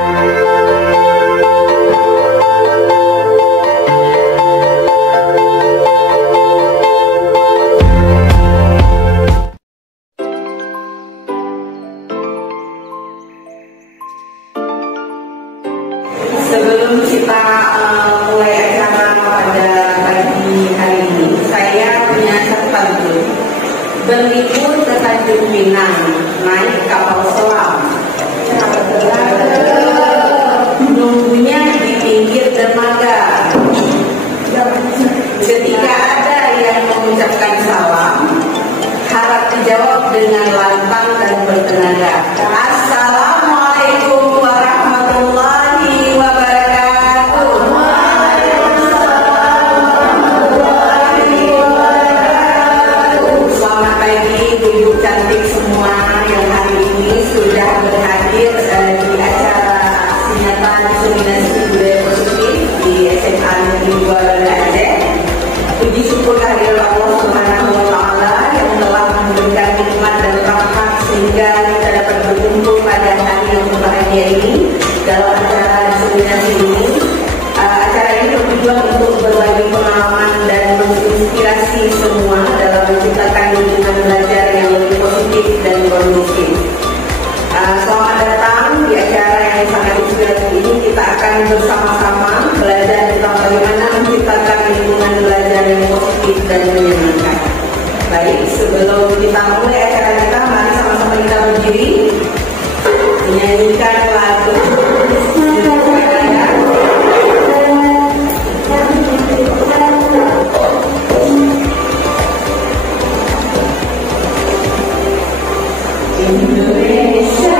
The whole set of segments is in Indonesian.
Sebelum kita mulai acara pada pagi hari ini, saya punya satu pantun. Berlibur ke Tanjung Pinang, naik kapal selam. Nunggunya di pinggir dermaga. Ketika ada yang mengucapkan salam, harap dijawab dengan lantang dan bertenaga. Assalamualaikum warahmatullahi wabarakatuh. Selamat pagi ibu cantik semua yang hari ini sudah berhadir di acara Sinyata Diseminasi Budaya Positif di SMA Negeri 2 Banda Aceh. Puji syukur kehadirat Allah Subhanahu wa Ta'ala yang telah memberikan nikmat dan rahmat sehingga kita dapat berkumpul pada hari yang berbahagia ini dalam acara diseminasi ini. Acara ini bertujuan untuk berbagi pengalaman dan menginspirasi semua dalam menciptakan lingkungan belajar yang lebih positif dan kondusif. Selamat datang di acara yang sangat inspiratif ini. Kita akan bersama-sama belajar tentang bagaimana menciptakan lingkungan belajar yang positif dan menyenangkan. Baik, sebelum kita mulai acara kita, mari sama-sama kita berdiri menyanyikan lagu Indonesia.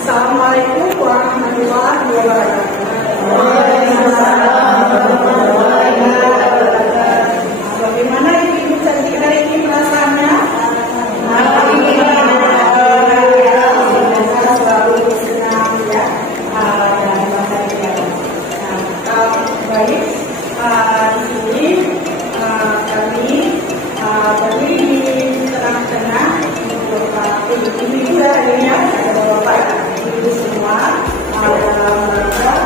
Assalamualaikum warahmatullahi wabarakatuh. Bagaimana ibu cantik hari ini perasaannya? Selalu senang ya, dan bahagia. Baik, di sini kami berdiri di tengah-tengah untuk ibu juga hadirnya ada bapak ibu semua dalam rangka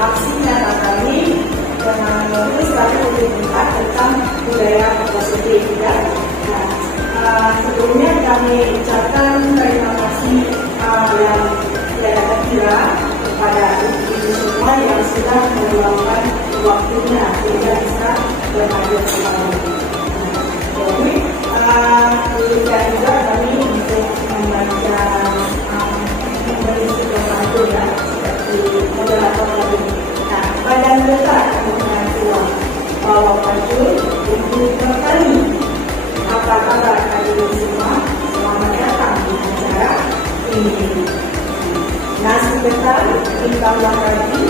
aksi nyata kami yang menulis kami lebih tentang budaya positif ya. kami ucapkan terima kasih yang tidak terkira kepada ibu semua yang sudah meluangkan waktunya sehingga bisa berhadir bersama kami. Jadi, demikian juga kami untuk membaca memberi sesuatu ya, seperti moderator tadi. Nah, badan besar pengaturan bahwa baju untuk berkali apa kabar kalian semua, selamat datang di acara ini. Nasi besar ditambah lagi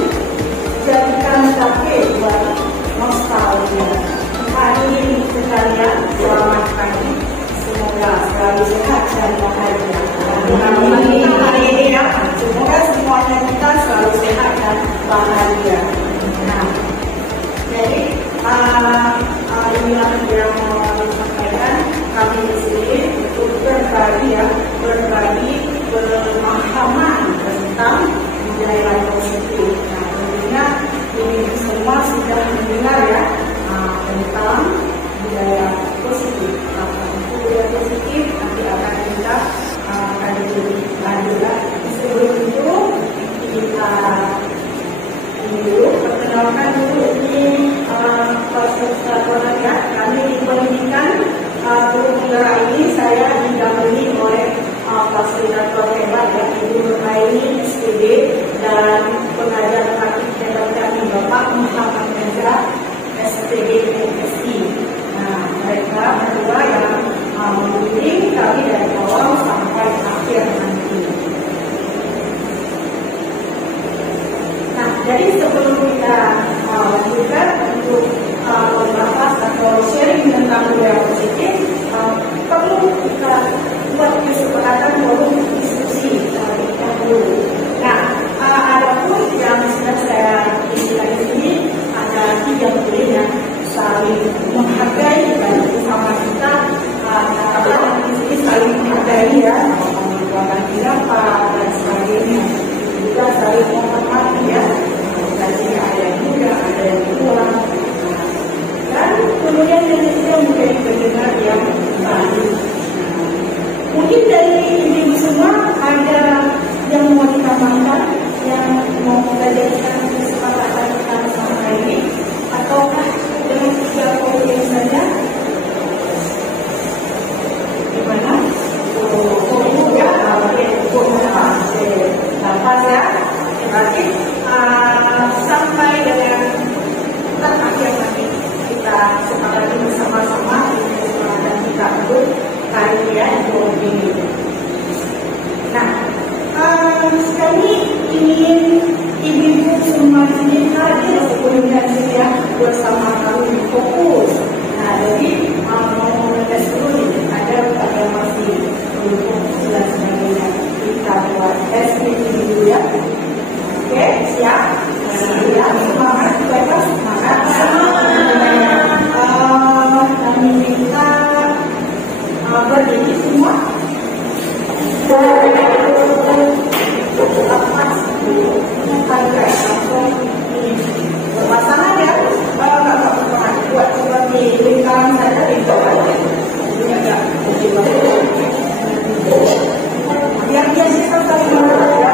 jadikan sate buat nostalgia. Hadirin sekalian, selamat pagi. Semoga selalu sehat dan bahagia. Amin. Hari ini ya, semoga semuanya kita selalu sehat dan bahagia. Nah, jadi inilah yang mau kami sampaikan. Kami di sini untuk berbagi pemahaman tentang budaya positif. Nah, tentunya ini semua sudah mendengar ya tentang budaya positif. Untuk budaya positif nanti akan kita lebih lanjut. Sebelum itu kita perkenalkan dulu ini fasilitator ya. Kami di pendidikan penyelenggara ini saya didampingi oleh fasilitator hebat ya, Ibu Nuraini SPD dan pengajar praktik hebat kami Bapak Muhammad Mendra SPD MSI. Nah, mereka berdua yang membimbing kami dari awal sampai akhir nanti. Nah, jadi sebelum kita lanjutkan untuk membahas atau sharing tentang budaya positif, perlu kita buat kesepakatan forum diskusi terlebih dahulu. Nah, ada pun yang sudah saya isi di sini ada 3 poin yang saling menghargai dan bersama kita katakan di sini saling menghargai ya, mengeluarkan pendapat dan sebagainya. Juga saling menghormati ya, jadi ada yang muda, ada yang tua, dan kemudian yang ketiga menjadi pendengar yang baik. Mungkin dari ini semua ada yang mau ditambahkan, yang mau kita jadikan kesepakatan kita bersama ini, ataukah dengan 3 poin ini saja? Gimana? Ya, berarti sampai dengan terakhir nanti kita sepakati bersama-sama dan kita untuk kalian ini. Nah, sekali ingin ibu-ibu semua ini hadir sebelumnya saya bersama kami fokus. Nah, jadi mau mengetes dulu ada masih belum fokus dan sebagainya. Kita buat SPT dulu ya. Oke, siap? Siap, semangat, bebas, semangat. Kami minta berdiri semua. Berpasangan ya. Buat seperti lingkaran saja di bawah. Ini agak yang bisa saling ya.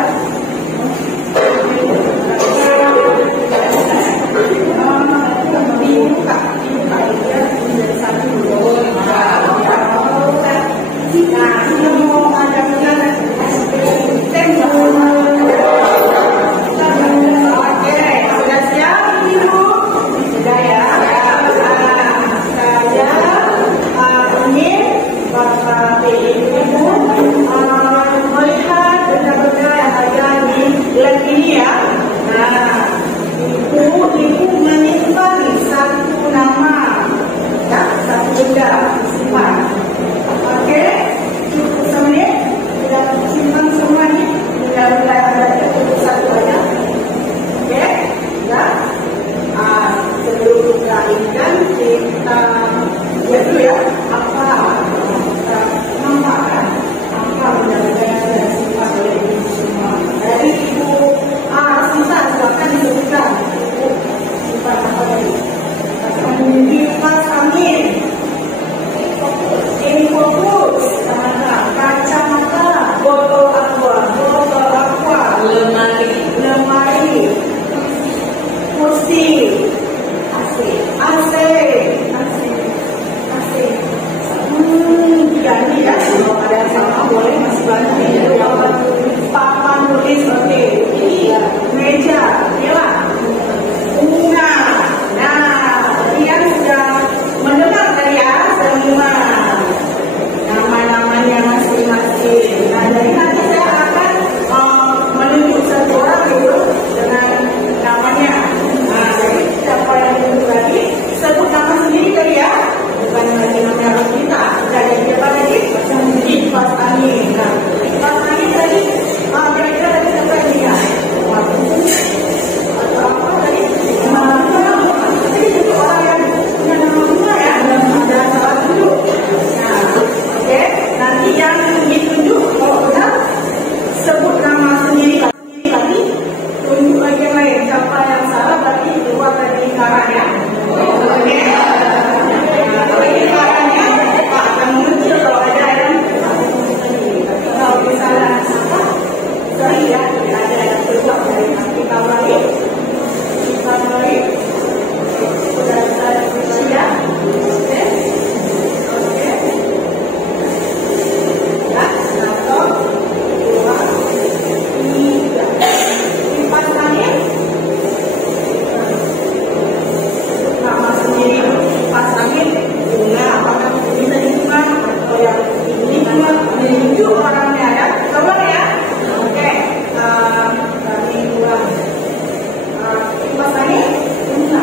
Apa papan tulis, oke. Ini meja, ya. Bunga. Nah, kalian sudah mendengar dari ya semua nama-namanya masing-masing. Nah, dari nanti saya akan menunjuk satu orang itu dengan namanya. Nah, jadi siapa yang menunjuk lagi sebut nama sendiri kali ya, bukan lagi nama kita. Sudah ada siapa tadi? Kipas angin. Nah, kipas angin tadi kira-kira tadi siapa yang dia? Atau apa tadi? Jadi itu orang yang punya nama bunga ya, ada salah dulu. Nah, oke. Nanti yang ditunjuk kalau benar sebut nama sendiri lagi, tunjuk lagi yang lain. Siapa yang salah berarti keluar dari lingkarannya. Oke. Kalau lingkarannya akan muncul kalau ada yang kalau misalnya apa? Sorry ya, ada yang keluar dari kita lagi. Kita lagi. Sudah siap. Oke. Oke. Ya, satu, dua, tiga. Kipas angin. Nama sendiri kipas angin bunga. Apakah ini tadi bunga atau yang ini bunga? Menunjuk orangnya ya. Coba ya. Oke. Kami buat kipas angin bunga.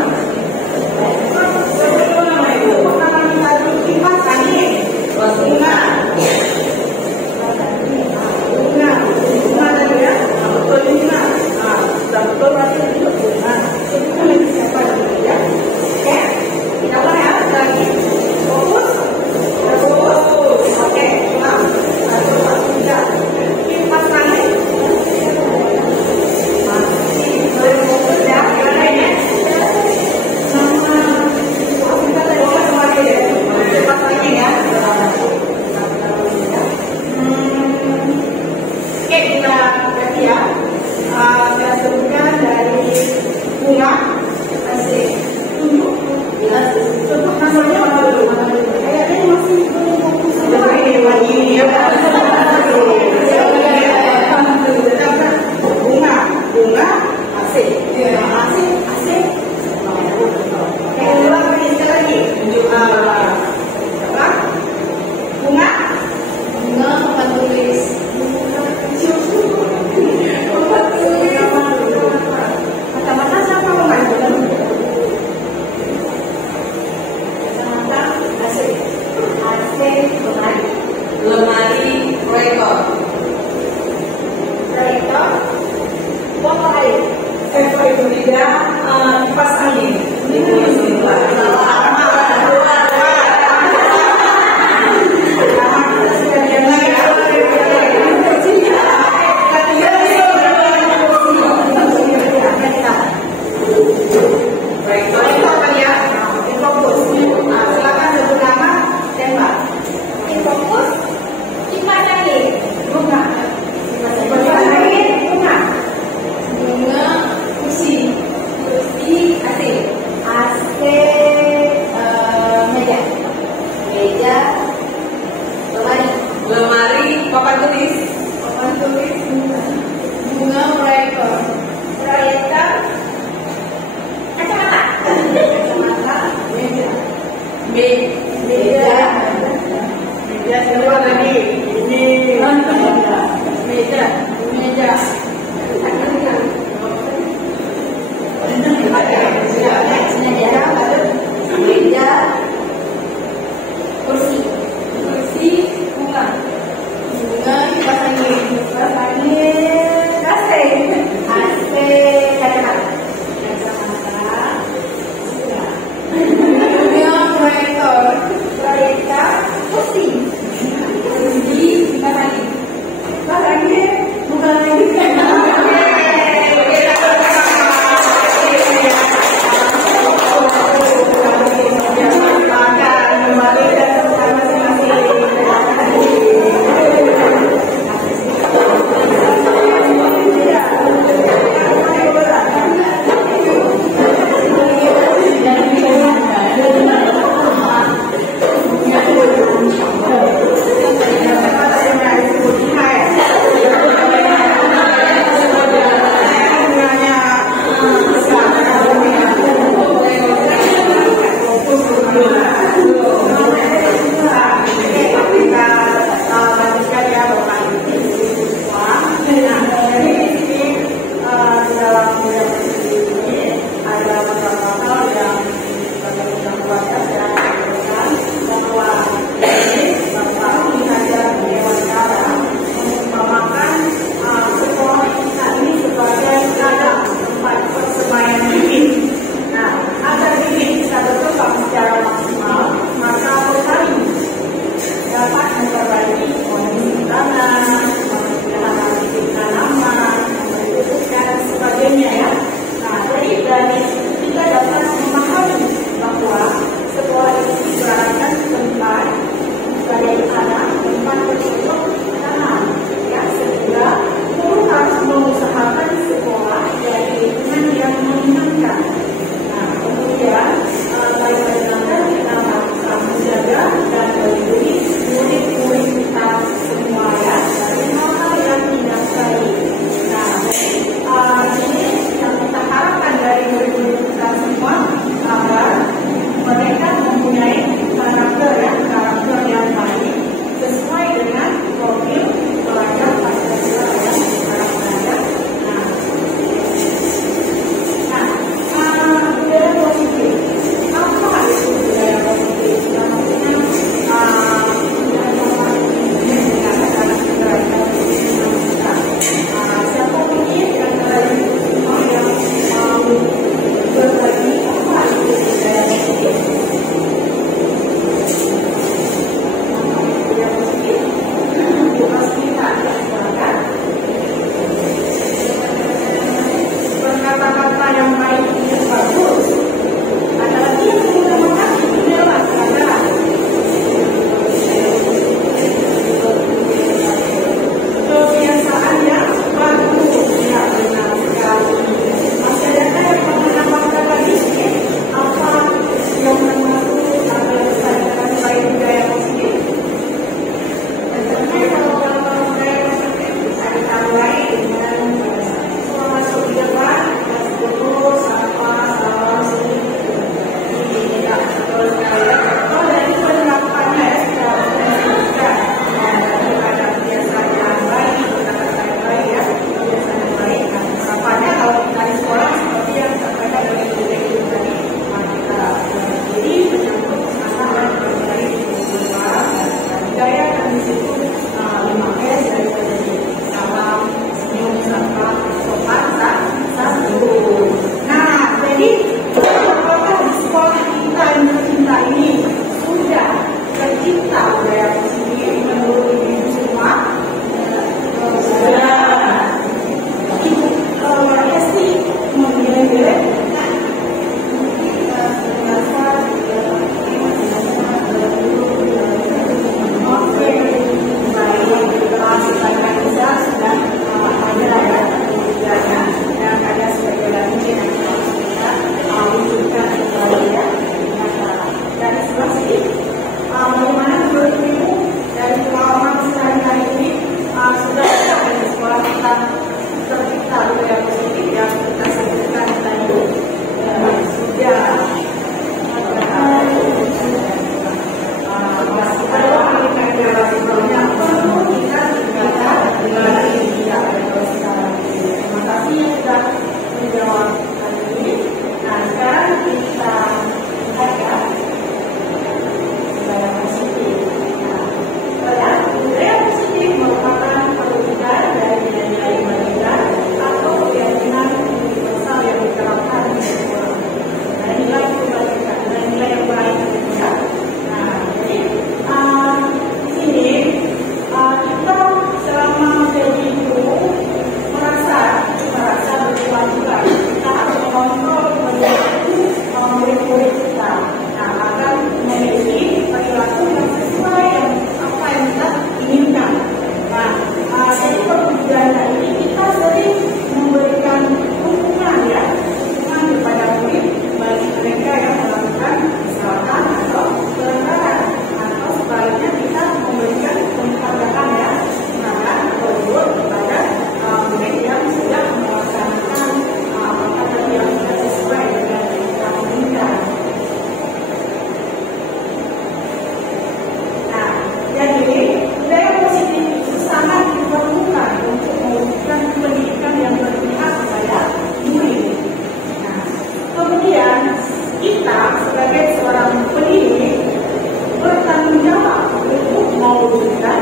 mewujudkan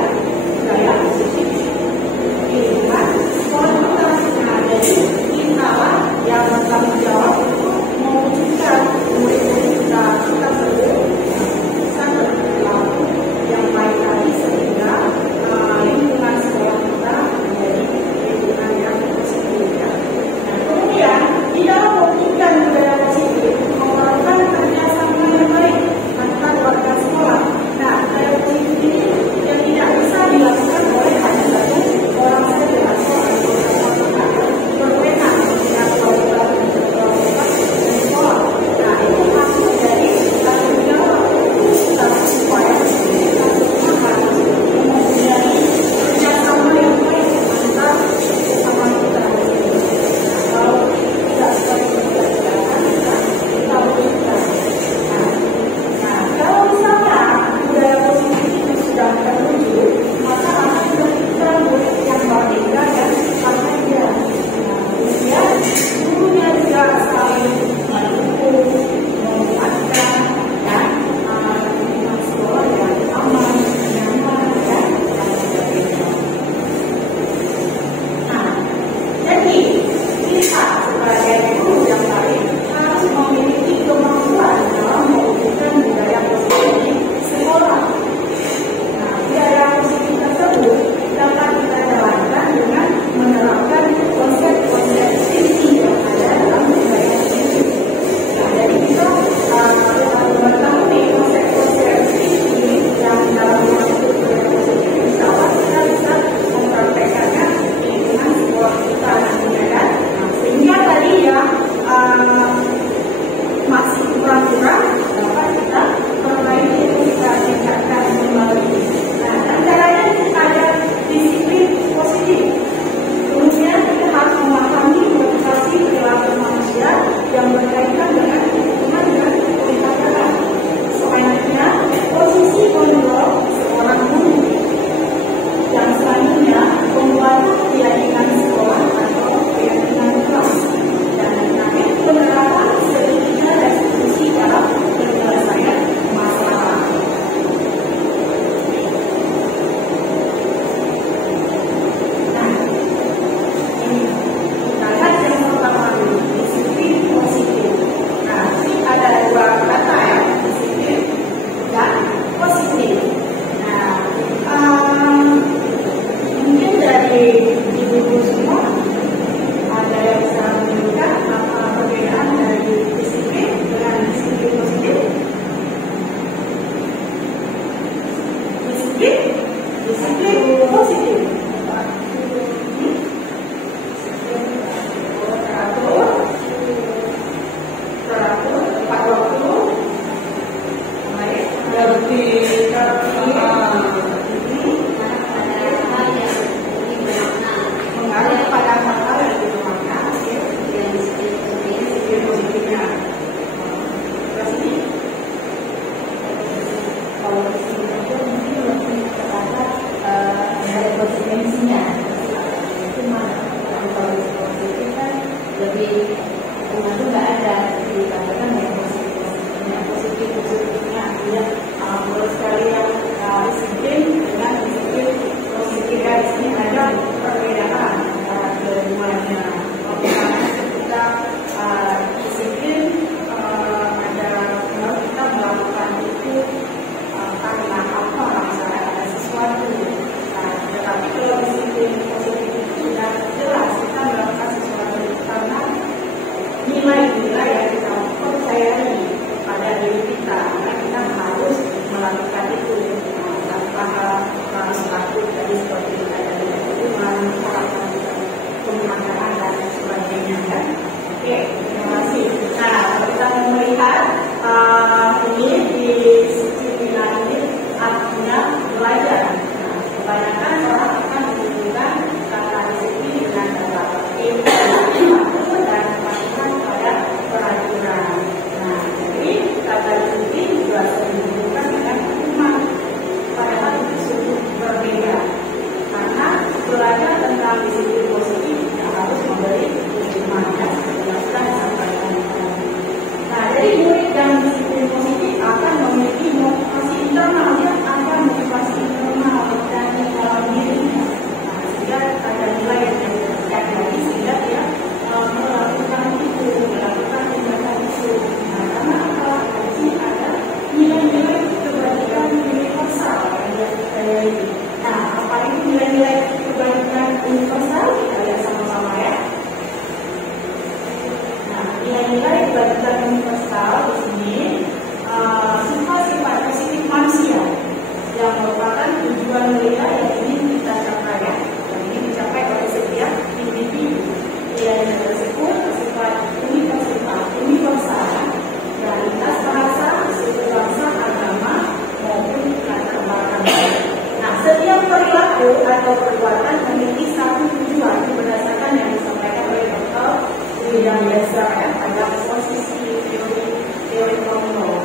budaya positif di lingkungan sekolah kita. Nah, jadi kita lah yang bertanggung jawab untuk mewujudkan murid-murid kita tersebut sangat berlaku yang baik tadi sehingga lingkungan sekolah kita menjadi lingkungan yang positif. Nah, kemudian di dalam mewujudkan budaya positif memerlukan kerjasama yang baik antara warga sekolah. Nah, budaya positif ini yang tidak bisa tujuan mulia yang ingin kita capai, yang ingin dicapai oleh setiap individu. Yang tersebut bersifat universal dan lintas bahasa, suku bangsa, agama maupun latar belakang. Nah, setiap perilaku atau perbuatan memiliki satu tujuan berdasarkan yang disampaikan oleh Dr. William Yasser pada posisi teori Monroe.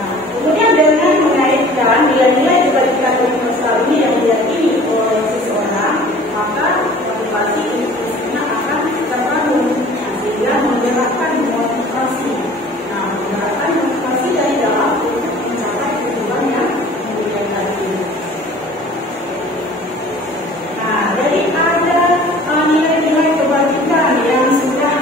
Nah, kemudian dengan mengaitkan nilai-nilai kebaikan universal ini yang diyakini oleh seseorang, maka motivasi inklusifnya akan terbangun sehingga menggerakkan motivasi. Nah, menggerakkan motivasi dari dalam untuk mencapai tujuan yang kemudian tadi. Nah, jadi ada nilai-nilai kebajikan yang sudah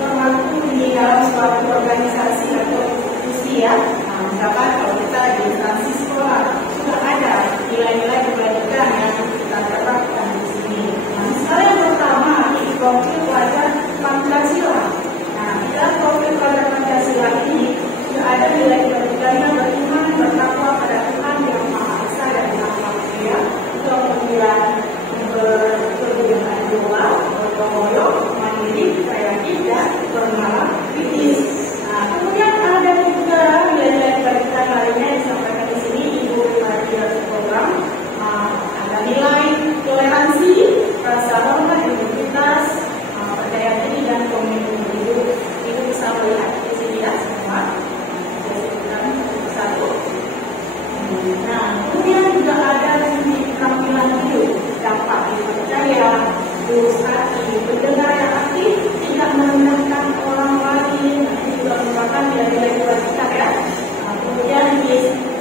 berlaku di dalam suatu organisasi atau institusi ya. Nah, misalkan kalau kita di instansi sekolah sudah ada nilai-nilai kebajikan yang kita terapkan di sini. Nah, misalnya yang pertama di profil pelajar Pancasila. Nah, di dalam profil pelajar Pancasila ini sudah ada nilai kebajikannya beriman bertakwa pada Tuhan yang Maha Esa dan Maha Manusia. Itu kemudian berkegiatan doa, bergotong royong, mandiri, kreatif, dan bermalam kritis. Nah, kemudian ada juga nilai-nilai kebajikan lainnya yang disampaikan di sini Ibu Maria program. Ada nilai toleransi, rasa hormat, identitas, percaya diri, dan komitmen hidup. Itu bisa melihat di sini ya semua. Satu. Nah, kemudian juga ada keterampilan hidup, dapat dipercaya, tulus hati, mendengar yang aktif, tidak merendahkan orang lain. Ini juga merupakan nilai-nilai kebajikan ya. Nah, kemudian di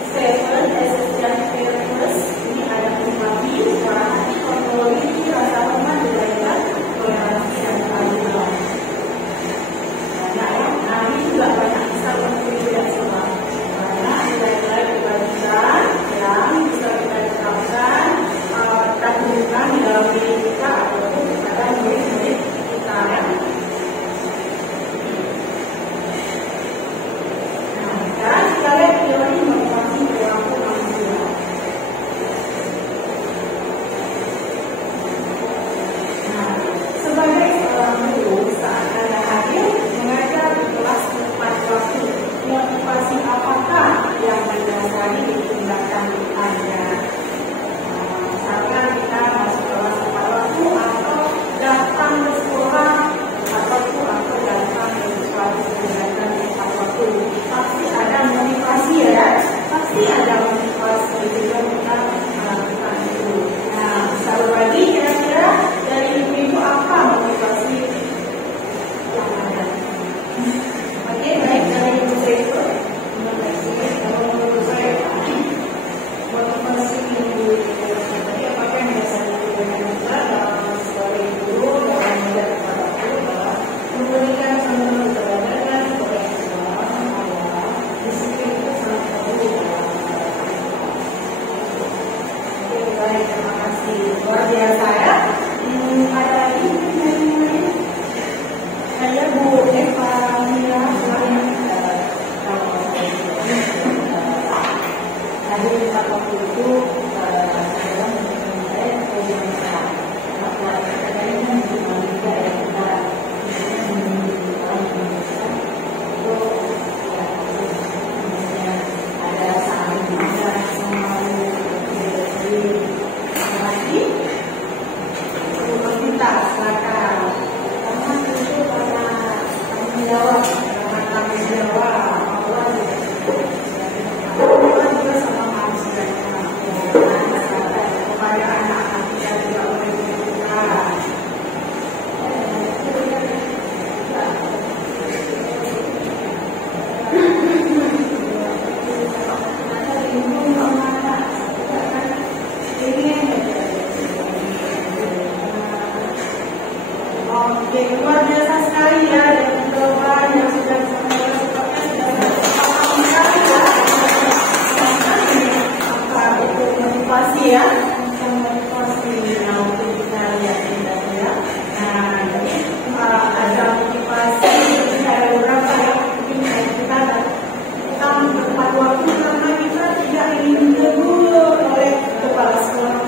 7 essential values ini ada empati, suara hati, kontrolability, rasa hormat, kebaikan, toleransi, dan keadilan. Nah, ini juga banyak bisa untuk tidak semua. Karena nilai-nilai kebajikan yang bisa kita terapkan dan gunakan di dalam diri kita ataupun kepada murid-murid kita ya. Nah, sekarang kita lihat teori motivasi perilaku manusia. Nah, sebagai seorang guru saat Anda hadir mengajar di kelas tepat waktu, motivasi apakah yang mendasari tindakan Anda? Misalkan kita masuk kelas tepat waktu atau datang ke sekolah ataupun atau datang ke suatu kegiatan tepat waktu, pasti ada motivasi ya, pasti ada motivasi untuk kita melakukan itu. Nah, bisa berbagi kira-kira dari ibu apa motivasi yang ada? Oke, baik, dari ibu saya itu motivasi ibu tadi apakah yang biasa dilakukan kita dalam sebagai guru dalam mengajar kepada guru adalah memberikan sambutan keteladanan kepada sekolah bahwa disiplin itu sangat perlu. Oke, baik, terima kasih luar biasa ya. Ada lagi saya Bu Eva Mila hadir di tempat waktu itu adalah menurut saya yang besar. Maka kadang-kadang juga kita menunjukkan Indonesia itu ya misalnya ada saling bisa sama lagi untuk kita silakan. Karena itu karena tanggung jawab bahwa juga sama manusia kepada anak-anak kita juga oleh kita. Oke, luar biasa sekali ya dengan jawaban yang sudah motivasi ya, motivasi yang kita lihat ya. Nah, jadi ada motivasi ada beberapa ya, mungkin kita tepat waktu karena kita tidak ingin ditegur oleh kepala sekolah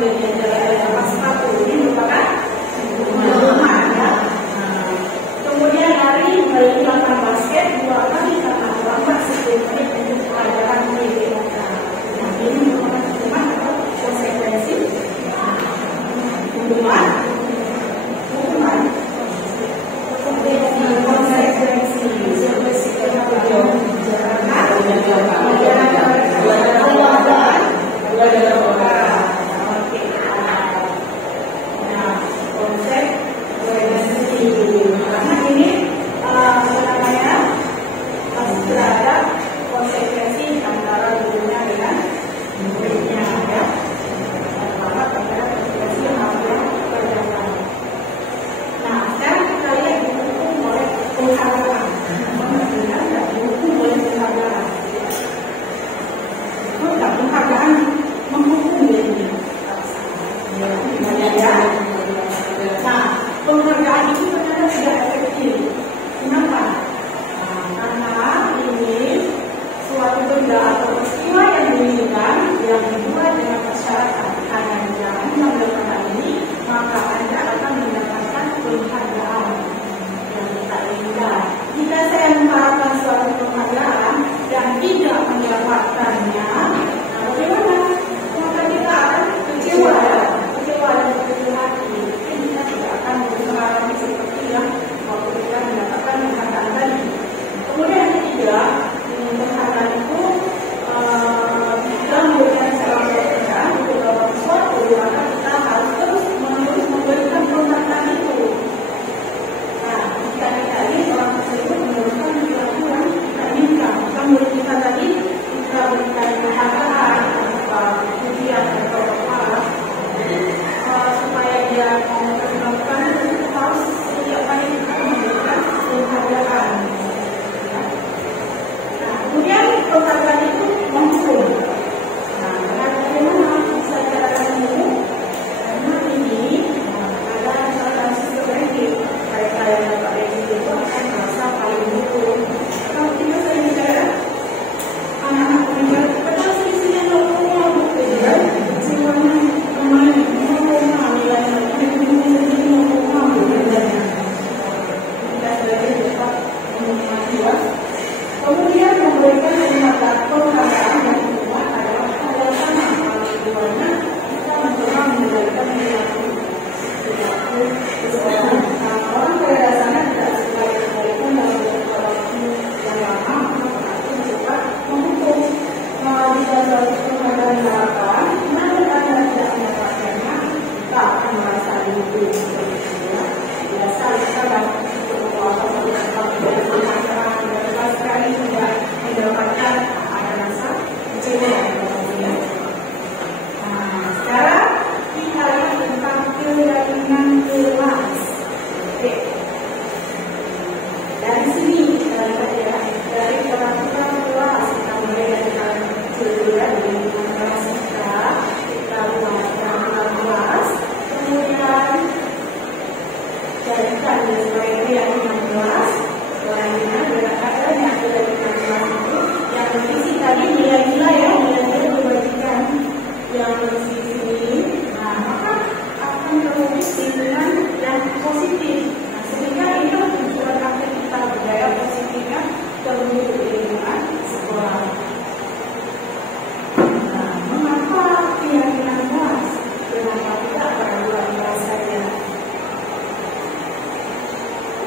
kemudian jalan sepatu ini merupakan rumah ya. Kemudian hari bagi lapangan basket 2 kali karena lambat 10 menit untuk pelajaran PPK. Nah, ini merupakan hukuman atau konsekuensi hukuman penghargaan itu ternyata tidak efektif. Kenapa? Karena ini suatu benda atau peristiwa yang diinginkan yang dibuat dengan persyaratan karena jangan melakukan ini maka Anda akan mendapatkan penghargaan yang tak inginkan. Jika saya mengharapkan suatu penghargaan dan tidak mendapatkannya, bagaimana? Maka kita akan kecewa dan berkecil hati. Kita tidak akan mengalami seperti yang waktu kita mendapatkan penghargaan tadi. Kemudian yang ketiga, penghargaan itu kita memberikan secara pekerjaan untuk beberapa sesuatu, maka kita harus terus memberikan penghargaan itu. Nah, jika tadi orang tersebut memberikan perlakuan kita inginkan, maka murid kita tadi kita berikan penghargaan pujian atau apa supaya dia mau melakukan itu harus setiap kali kita memberikan penghargaan. Nah, kemudian penghargaan itu menghukum. Nah, bagaimana bisa cara menghukum? Karena ini ada misalkan sistem ranking, kayak dapat ranking itu akan merasa paling menghukum. Kalau kita sering bicara anak-anak meninggal, padahal selisihnya 0,5 ya, semuanya kemarin 0,5 nilainya, ini 0,5 nilainya. Kita sebagai dapat menikmati ya. Kemudian memberikan penghargaan yang kedua adalah hal yang sama. Keduanya kita mencoba memberikan perilaku orang pada dasarnya tidak suka diberikan dalam waktu yang lama, maka mencoba menghukum di dalam penghargaan harapan. Namun Anda tidak mendapatkannya, kita akan merasa dihukum. Biasa kita dapat dari pemasaran dan sekali tidak mendapatkan ada rasa kecewa. Nah, sekarang kita lihat tentang keyakinan kelas. Oke. Dari sini kita lihat ya, dari peraturan kelas kita mulai dari kelas di kelas kita buat peraturan kelas, kemudian carikan nilai yang 16. Selanjutnya ada yang ada di kelas itu yang berisi tadi nilai-nilai ya, nilai-nilai dibagikan yang berisi sini. Nah, maka akan tertulis dengan yang positif. Nah, sehingga ini tujuan akhir kita budaya positifnya terwujud di lingkungan sekolah. Nah, mengapa keyakinan kelas? Kenapa tidak keraguan kelas saja?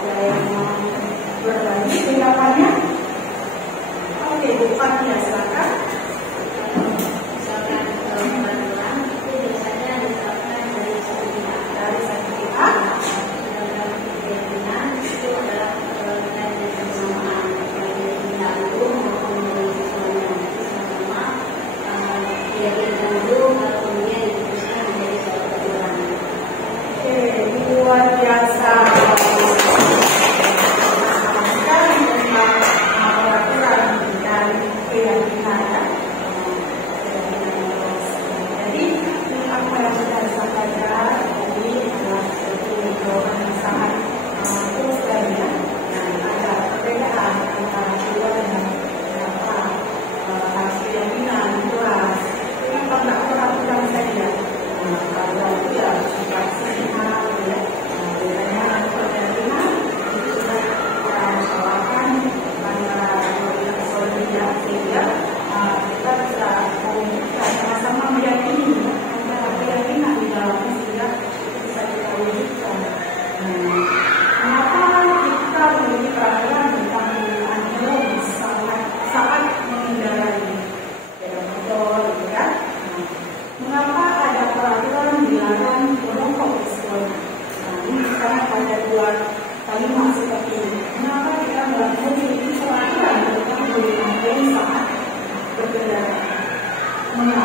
Ada yang berbagi pendapatnya? Oke, bukan ya, silakan. Misalkan pembangunan itu biasanya diterapkan dari satu pihak. Dalam keyakinan itu adalah kaitan kebersamaan baik dari pihak guru maupun dari siswanya. Sama-sama keyakinan itu kemudian diteruskan menjadi suatu aturan. Oke, luar biasa. Peraturan dan keyakinan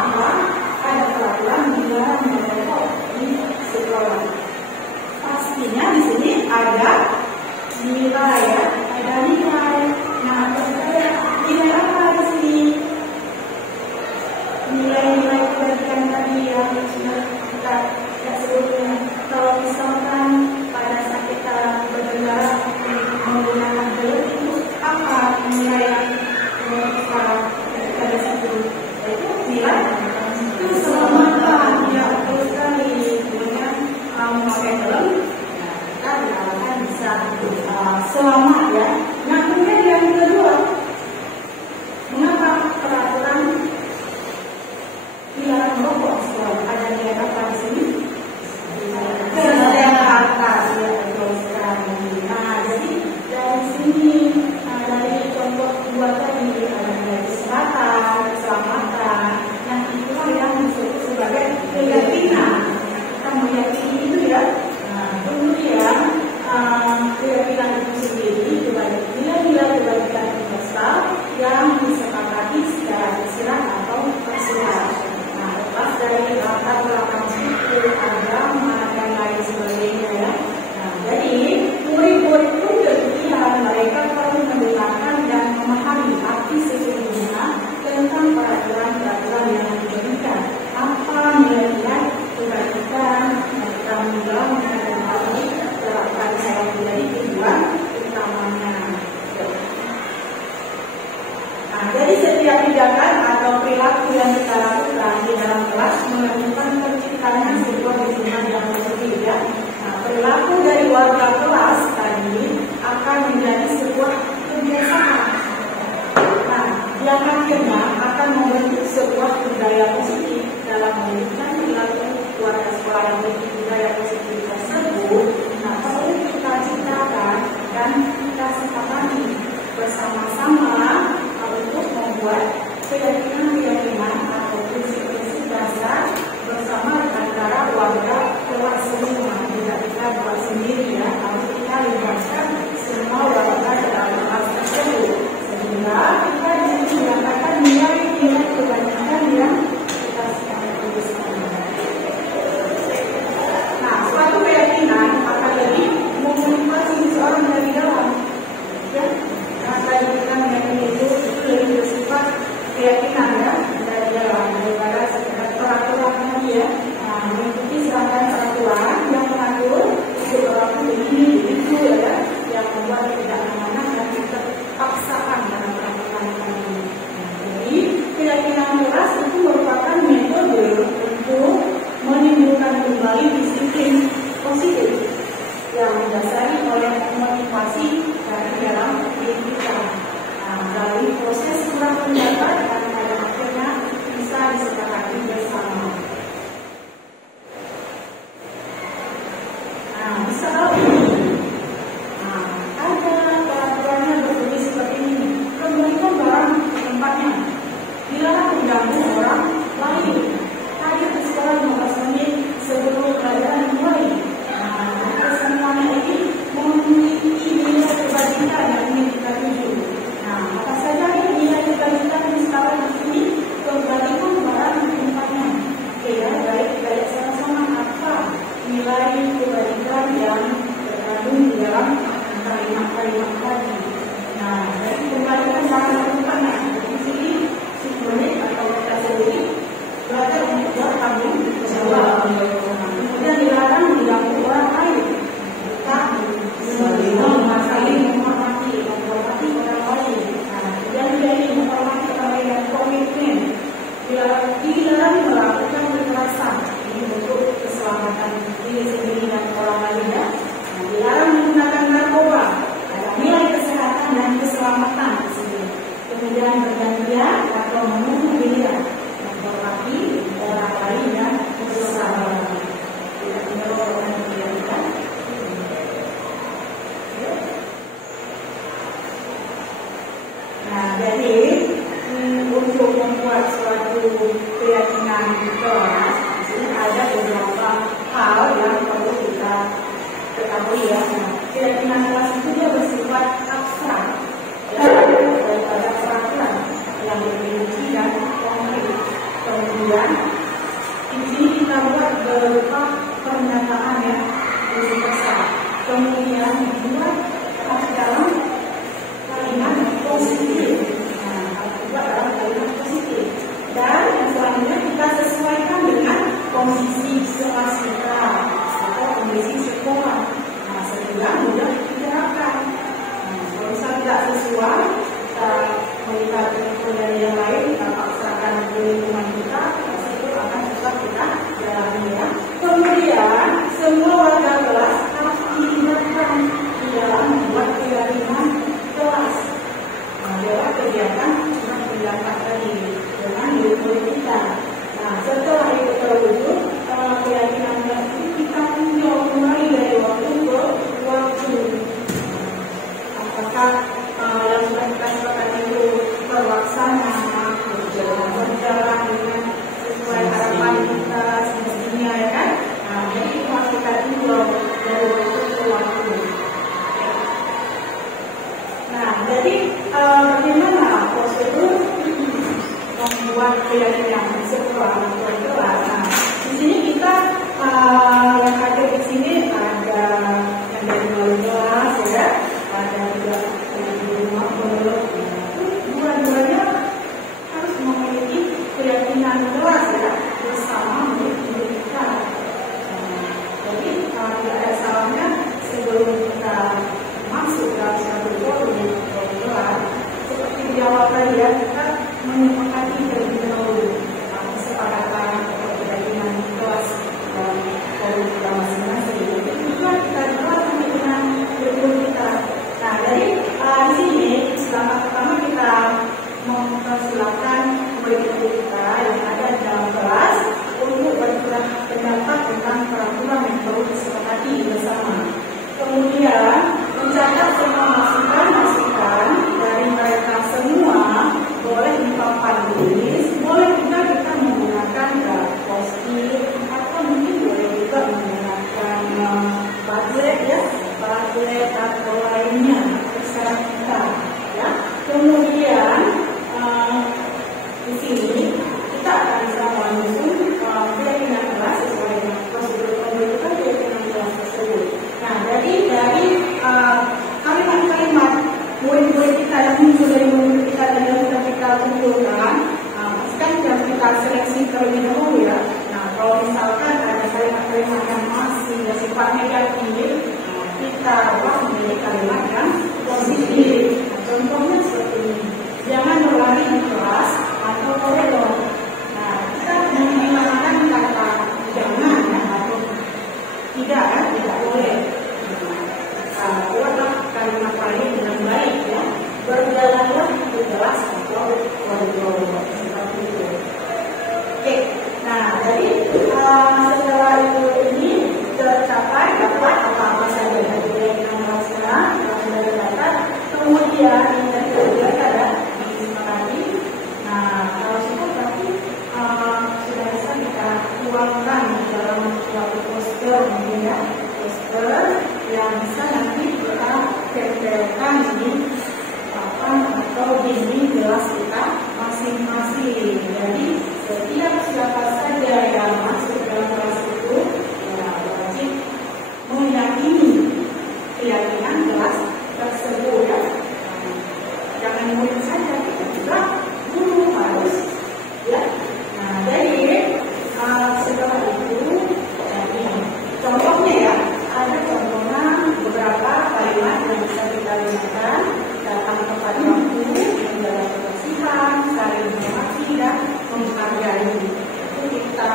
bahwa ada peraturan dilarang merokok di sekolah. Pastinya di sini ada nilai ya, ada nilai. Nah, nilai apa di sini? Nilai-nilai kebaikan tadi yang sudah kita sebutkan. Kalau misalkan pada saat kita berkendara menggunakan helm itu apa nilai yang kita pada saat itu? Itu nilai keselamatan. Ya, betul sekali. Dengan memakai helm kita diharapkan bisa selamat ya. Nah, kemudian yang kedua, mengapa peraturan dilarang merokok di sekolah? Ada nilai apa di sini? Kesehatan, ya betul sekali. Nah, jadi dari sini dari contoh dua tadi ada nilai kesehatan, keselamatan. Nah, itulah yang disebut sebagai keyakinan. Kita meyakini itu ya. Nah, kemudian keyakinan itu sendiri nilai-nilai kebaikan universal yang disepakati secara tersirat atau tersirat. Nah, lepas dari latar belakang suku, agama dan lain sebagainya ya. Nah, jadi murid-murid pun demikian, mereka perlu mendengarkan dan memahami arti sesungguhnya tentang peraturan-peraturan yang diberikan. Apa nilai-nilai kebaikan dan tanggung jawab yang harus terapkan saya menjadi tujuan utamanya. Nah, jadi setiap tindakan atau perilaku yang kita lakukan di dalam kelas menentukan terciptanya sebuah hubungan yang positif ya. Nah, perilaku dari warga kelas tadi akan menjadi sebuah kebiasaan. Nah, yang akhirnya akan membentuk sebuah budaya positif dalam menunjukkan perilaku warga sekolah yang memiliki budaya positif tersebut. Nah, perlu kita ciptakan dan kita sepakati bersama-sama untuk membuat keyakinan-keyakinan atau prinsip-prinsip dasar bersama antara warga kelas semua. Tidak kita buat sendiri ya, harus kita libatkan semua warga dalam kelas tersebut sehingga kita mendapatkan nilai-nilai kebaikan yang kita sedang tuliskan. Nah, suatu keyakinan akan lebih memotivasi seseorang dari dalam. Ya, karena kita meyakini itu lebih bersifat keyakinan ya dari dalam daripada sekedar peraturan tadi ya. Nah, mengikuti serangkaian peraturan yang mengatur berlaku begini begitu ya, yang membuat tidak amanah dan kita paksaan dalam peraturan tadi. Jadi keyakinan keras itu merupakan metode untuk menimbulkan kembali disiplin positif yang didasari oleh motivasi dari dalam diri kita. Nah, melalui proses kurang pendapat dan kemudian di sini kita buat berupa pernyataan ya, universal. Kemudian dibuat dalam kalimat positif. Nah, buat dalam kalimat positif. Dan yang selanjutnya kita sesuaikan dengan kondisi kelas kita atau kondisi sekolah. Nah, sehingga mudah diterapkan. Nah, kalau misalnya tidak sesuai, kita melihat dari yang lain, kita paksakan ke lingkungan kita, itu akan susah kita jalani ya. Kemudian semua warga kelas harus dilibatkan di dalam membuat keyakinan kelas. Nah, lewat kegiatan cuma pendapat tadi dengan guru kita. Nah, setelah itu terwujud keyakinan kelas itu kita tinjau kembali dari waktu ke waktu. Apakah yang sudah kita sepakati itu terlaksana, berjalan dengan sesuai harapan kita semestinya ya kan? Nah, jadi itu harus kita tinjau dari waktu ke waktu. Nah, jadi bagaimana prosedur membuat keyakinan sekolah kelas? Nah, di sini kita yang ada di sini ada yang dari luar kelas ya, ada juga dari rumah menurut dua-duanya harus memiliki keyakinan kelas ya bersama murid kita. Jadi tidak ada salahnya sebelum kita masuk dalam satu forum kelas seperti di awal tadi ya, kita menyepakati terlebih dahulu kesepakatan atau keyakinan kelas dalam forum kita masing-masing. Jadi juga kita buat dengan guru kita. Nah, dari di sini pertama kita mempersilahkan murid kita yang ada di dalam kelas untuk berpendapat tentang peraturan yang perlu disepakati bersama. Kemudian mencatat semua masukan dari mereka semua, boleh dipapan tulis, boleh juga kita menggunakan post-it atau mungkin boleh juga menggunakan Padlet ya, Padlet atau lainnya terserah kita ya. Kemudian di sini kita akan bisa menyusun keyakinan kelas sesuai dengan prosedur pembentukan keyakinan kelas tersebut. Nah, jadi dari kalimat-kalimat murid-murid kita yang muncul dari murid kita dan yang sudah kita kumpulkan, kan harus kita seleksi terlebih dahulu ya. Nah, kalau misalkan ada kalimat-kalimat yang masih bersifat negatif, kita ubah menjadi kalimat yang positif. Nah, contohnya seperti ini, jangan berlari di kelas atau koridor. Nah, kita menggunakan kata jangan ya, atau tidak kan, tidak boleh. Buatlah kalimat lain dengan baik ya. Berjalanlah di kelas atau koridor seperti itu. Oke, nah jadi setelah itu ini tercapai dapat apa-apa saja dari keyakinan kelasnya yang sudah terdapat. Kemudian yang kedua ada disepakati. Nah, kalau sudah berarti sudah bisa kita tuangkan dalam suatu poster mungkin ya, poster yang bisa nanti kita tempelkan di papan atau dinding kelas kita masing-masing. Jadi setiap siapa saja yang masuk dalam kelas itu ya, wajib meyakini keyakinan kelas tersebut ya. Jangan murid saja, kita juga guru harus ya. Nah, jadi setelah itu jadi contohnya ya, ada contohnya beberapa kalimat yang bisa kita gunakan dalam tempat waktu, menjaga kebersihan, saling menghormati dan menghargai. Itu kita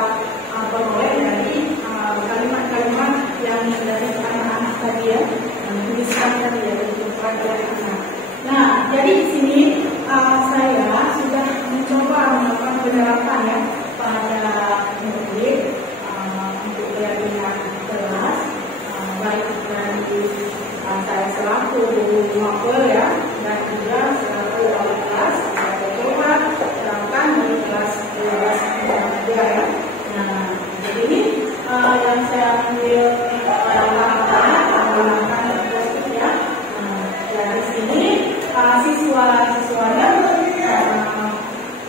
peroleh dari kalimat-kalimat yang dari anak-anak tadi ya, yang tuliskan tadi ya, dituliskan oleh anak. Nah, jadi di sini saya sudah mencoba melakukan penerapan ya pada murid untuk keyakinan kelas, baik dari saya selaku mapel ya, dan juga selaku wali kelas. Saya coba terapkan di kelas 12 ya. Nah, jadi ini yang saya ambil menggunakan post-it ya. Dari sini siswa-siswanya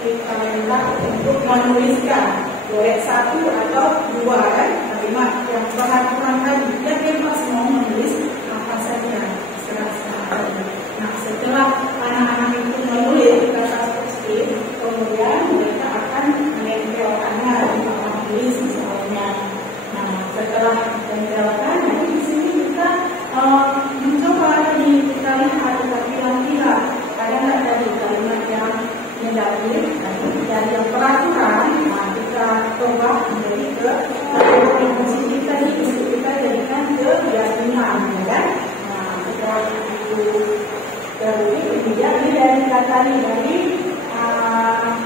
kita minta untuk menuliskan boleh satu atau dua kan, kalimat yang perhatian tadi dia bebas mau menulis apa saja serah-serah. Nah, setelah anak-anak itu menulis kata positif, kemudian mereka akan menempelkannya di papan tulis misalnya. Nah, setelah menempelkan, nanti di sini kita mencoba tadi kita lihat kira-kira ada nggak tadi kalimat yang negatif dan yang peraturan. Nah, kita coba menjadi ke yang positif tadi untuk kita jadikan ke keyakinan, ya kan? Nah, kita itu kemudian dari kata ini dari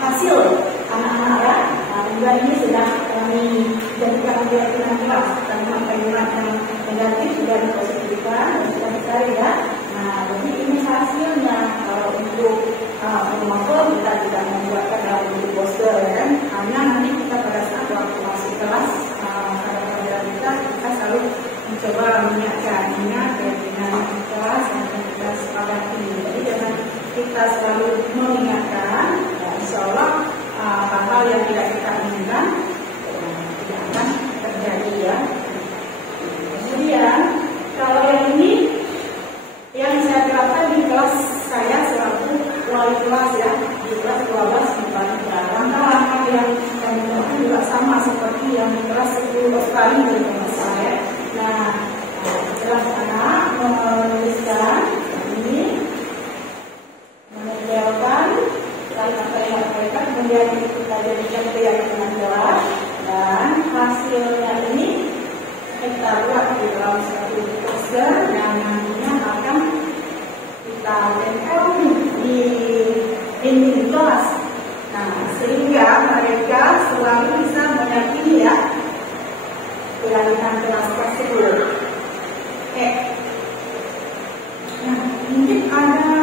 hasil anak-anak ya. Nah, juga ini sudah kami jadikan keyakinan kelas kalimat-kalimat yang negatif sudah dipositifkan dan sudah dicari ya. Nah, jadi ini hasilnya. Kalau untuk pemakai kita tidak membuatkan dalam bentuk poster ya kan. Hanya nanti kita pada saat waktu masuk kelas pada kita selalu mencoba mengingatkan keyakinan kelas yang kita sepakati. Jadi jangan kita selalu mengingatkan, ya, insya Allah hal-hal yang tidak kita inginkan tidak akan terjadi ya. Kemudian kalau yang ini yang saya terapkan di kelas saya selaku wali kelas ya, di kelas 12 misalnya. Langkah-langkah yang kami lakukan juga sama seperti yang di kelas 10 Australia dari kelas saya. Nah, setelah anak menuliskan ini, menempelkan kalimat-kalimat mereka, kemudian kita jadikan keyakinan jelas, dan hasilnya ini kita buat di dalam satu poster yang nantinya akan kita tempel di dinding kelas. Nah, sehingga mereka selalu bisa meyakini ya keyakinan kelas tersebut. Nah, mungkin ada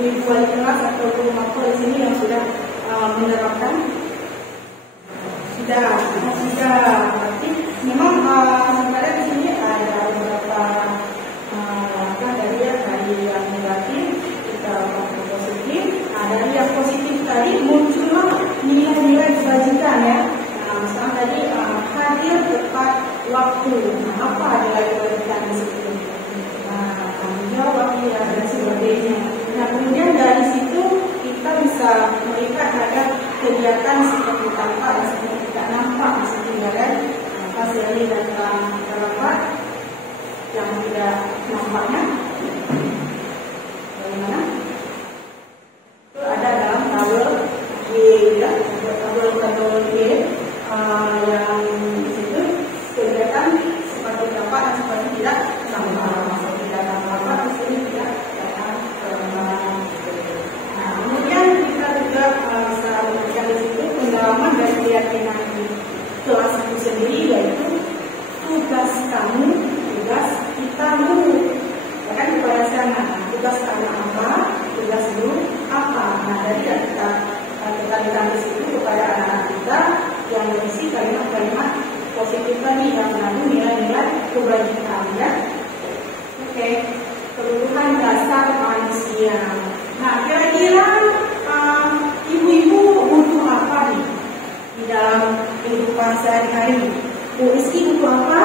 ibu wali kelas atau guru mapel di sini yang sudah menerapkan. Sudah. Berarti memang sebenarnya di sini ada beberapa langkah dari yang negatif kita positif. Dari yang positif tadi muncullah nilai-nilai kebajikan ya. Nah, misalnya tadi hadir tepat waktu. Nah, apa nilai kebajikan di situ? Nah, tanggung jawab ya dan sebagainya. Nah, kemudian dari situ kita bisa melihat ada kegiatan seperti tampak dan seperti tidak nampak di situ ya kan. Hasilnya datang terlambat, yang tidak nampaknya bagaimana? Itu ada dalam tabel G ya, tabel G yang di situ kegiatan seperti tampak dan seperti tidak nampak. Maksud tidak nampak di sini tidak datang terlambat. Nah, kemudian kita juga bisa memberikan di situ pendalaman dari keyakinan kelas itu sendiri, yaitu tugas kamu, tugas kita dulu. Ya kan kepada sana, tugas kamu apa, tugas dulu apa. Nah, dari kita ditulis itu kepada anak-anak kita yang berisi kalimat-kalimat positif tadi yang mengandung nilai-nilai kebajikan ya. Oke, kebutuhan dasar manusia. Nah, kira-kira ibu-ibu butuh apa nih di dalam kehidupan sehari-hari? Bu Rizky butuh apa?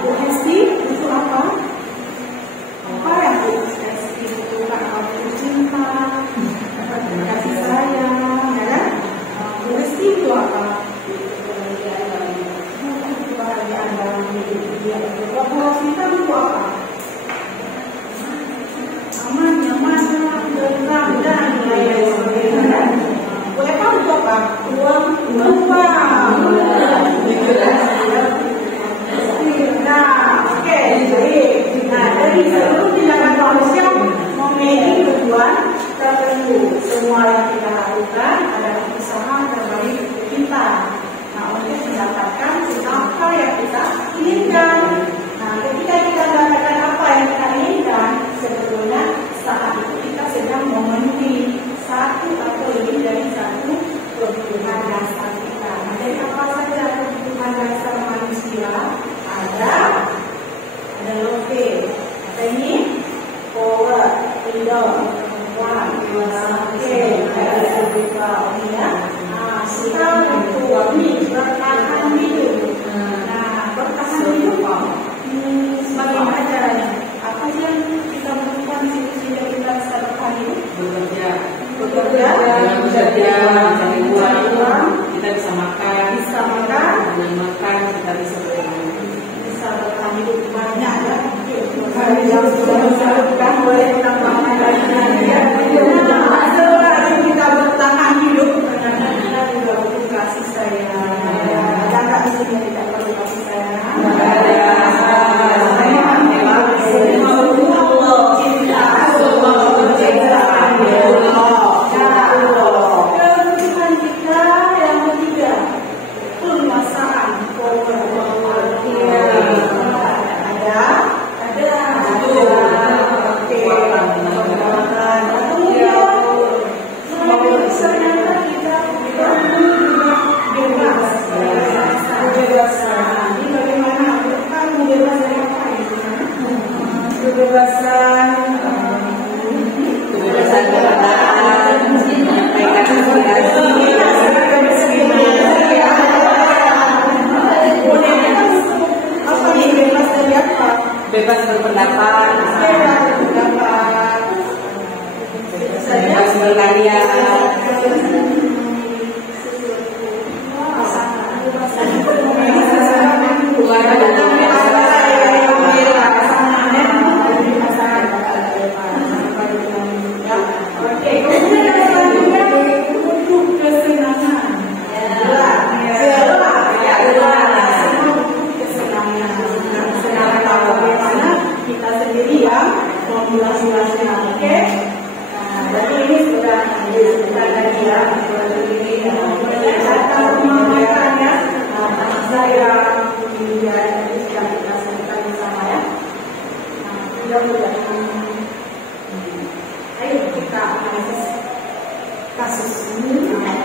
Bu Hesti butuh apa? Apa yang Bu Hesti butuhkan? Butuh cinta, kasih sayang, ya kan? Bu Rizky butuh apa? Butuh kebahagiaan dalam hidup dia. Bu Rosita butuh apa? Aman, nyaman, tenang, dan lain-lain sebagainya. Boleh tahu butuh apa? Uang. Nah, oke, baik. Nah, dari seluruh tindakan manusia memiliki tujuan tertentu. Semua yang kita lakukan adalah usaha terbaik untuk kita. Nah, untuk mendapatkan apa yang kita inginkan. Nah, ketika kita mendapatkan apa yang kita inginkan, sebetulnya saat itu kita sedang memenuhi satu atau lebih dari satu kebutuhan dasar kita. Nah, jadi apa saja kebutuhan dasar manusia? Ada love, ada ini, power, freedom, Oke, ada juga ya. Nah, sekarang untuk ini bertahan hidup. Nah, bertahan hidup bagaimana caranya? Apa sih yang kita lakukan sehingga kita bisa bertahan hidup? Bekerja, mencari uang, kita bisa makan, dengan makan kita bisa bertahan hidup banyak ya. Yang sudah disalurkan oleh penambangan lainnya ya. Nah, setelah kita bertahan hidup, kita juga butuh kasih sayang. Ada di sini tidak perlu kasih sayang. bebas berpendapat, bebas berkarya,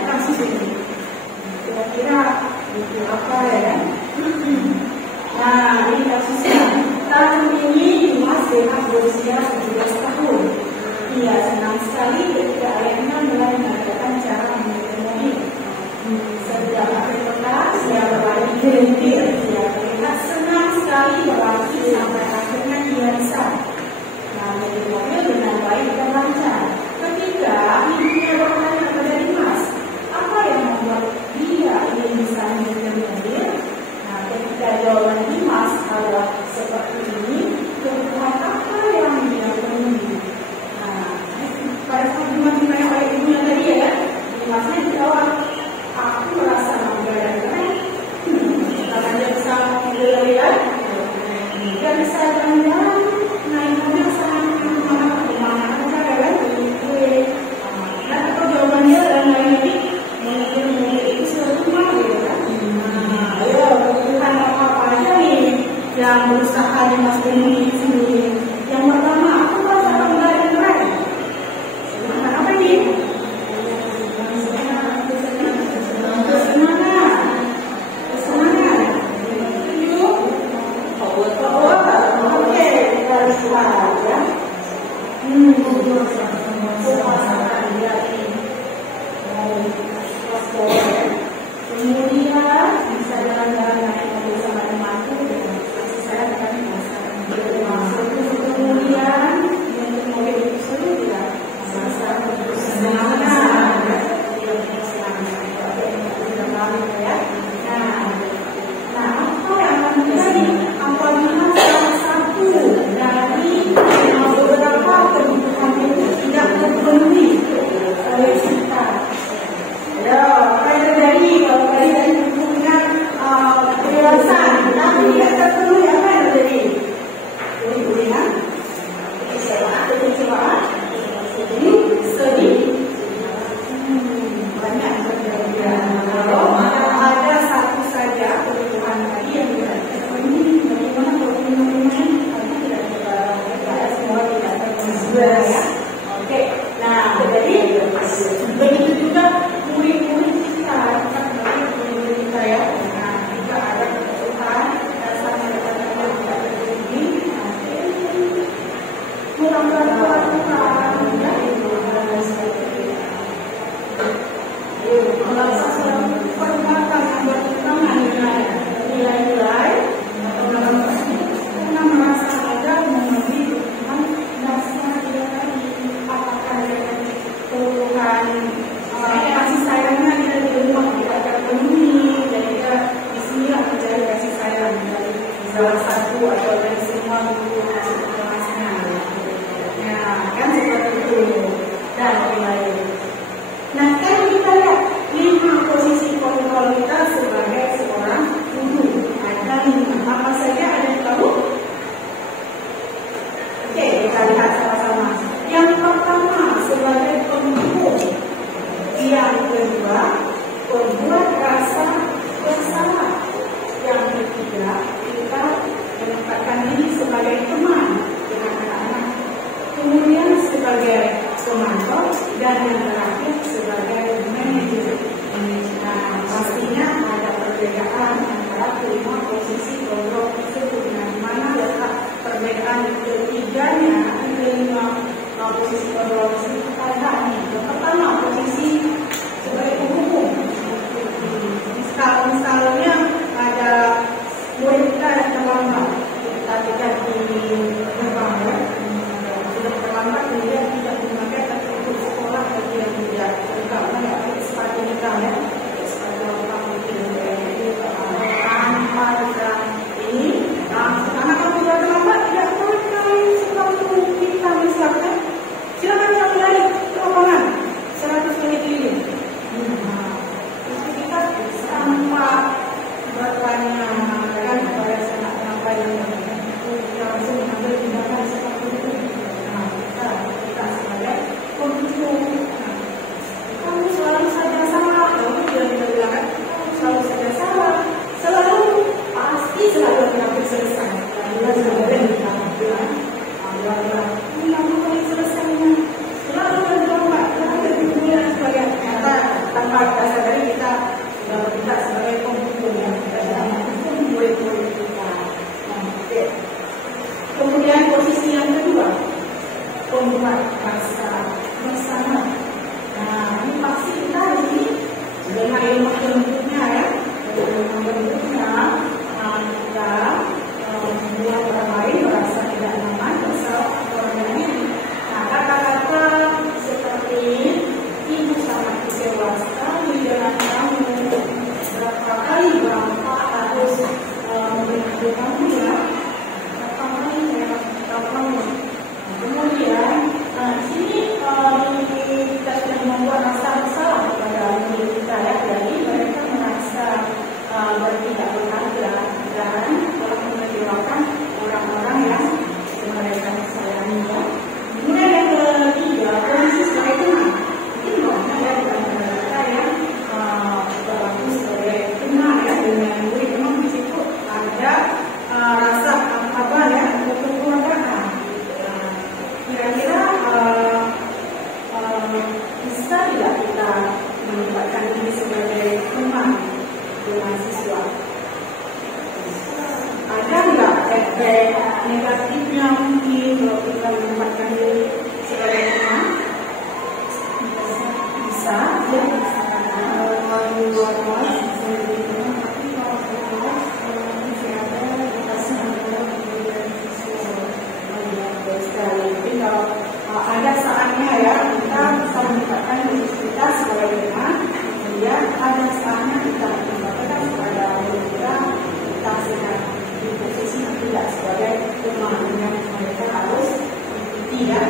kasus ini kira-kira itu apa ya? Nah, ini kasusnya tahun ini Dimas Demas berusia 17 tahun. Ia senang sekali ketika ayahnya mulai mengajarkan cara menemui. Setiap akhir pekan ia berbalik gentir. Ia terlihat senang sekali berlatih sampai akhirnya ia bisa menjadi mobil dengan baik dan lancar. Ketika ibunya bertanya kepada Dimas, apa yang membuat dia ingin bisa menjadi mobil? Nah, ketika jawaban Dimas adalah seperti ini, kebutuhan apa yang dia penuhi? Nah, pada saat Dimas Yang pertama, posisi sebagai penghubung. Misalnya ada murid kita yang terlambat, kita tidak di gerbang ya, sudah terlambat kemudian tidak memakai untuk sekolah bagi yang tidak lengkap ya, sepatu kita ya, sepatu lengkap mungkin tanpa ini. Anak yang sudah terlambat tidak pakai sepatu kita misalkan, silakan satu lagi ke lapangan 100 menit keliling. Terus kita tanpa bertanya kan kepada sanak apa yang langsung mengambil tindakan seperti itu. Kita sebagai pemicu. Kamu selalu saja salah. Kamu tidak bilang kan? Selalu saja salah. Selalu pasti selalu mengambil selesai. Dan sebenarnya kita bilang, kamu paling selesainya. Selalu berdoa, selalu berdoa sebagai kata tanpa kita sadari kita sebagai penghubung yang murid-murid kita. Kemudian posisi yang kedua, pembuat bahasa bersama. Nah, ini pasti kita ini dengan ilmu bentuknya ya, ilmu bentuknya kita membuat orang lain merasa tidak nyaman bersama orang lain. Nah, kata-kata seperti ibu sangat kecewa sekali dengan kamu. Berapa kali bapak harus memberitahu kamu ya, berapa kali ya kamu. Kemudian sini kita sudah membuat rasa bersalah kepada murid kita ya, jadi mereka merasa tidak berharga dan telah mengecewakan orang-orang yang mereka sayangi ya. Kemudian yang ketiga, kondisi sebagai teman. Mungkin banyak ya di antara kita yang berlaku sebagai teman ya dengan murid. Memang di situ ada rasa apa ya, kekeluargaan. Kira-kira bisa tidak kita menempatkan diri sebagai teman dengan siswa? Ada nggak efek negatifnya mungkin kalau kita menempatkan diri sebagai teman? Bisa, ya. Ada saatnya ya kita bisa menempatkan diri kita sebagai teman, kemudian ada saatnya kita menempatkan kepada kita sehat di posisi yang tidak sebagai teman yang mereka harus ikuti ya.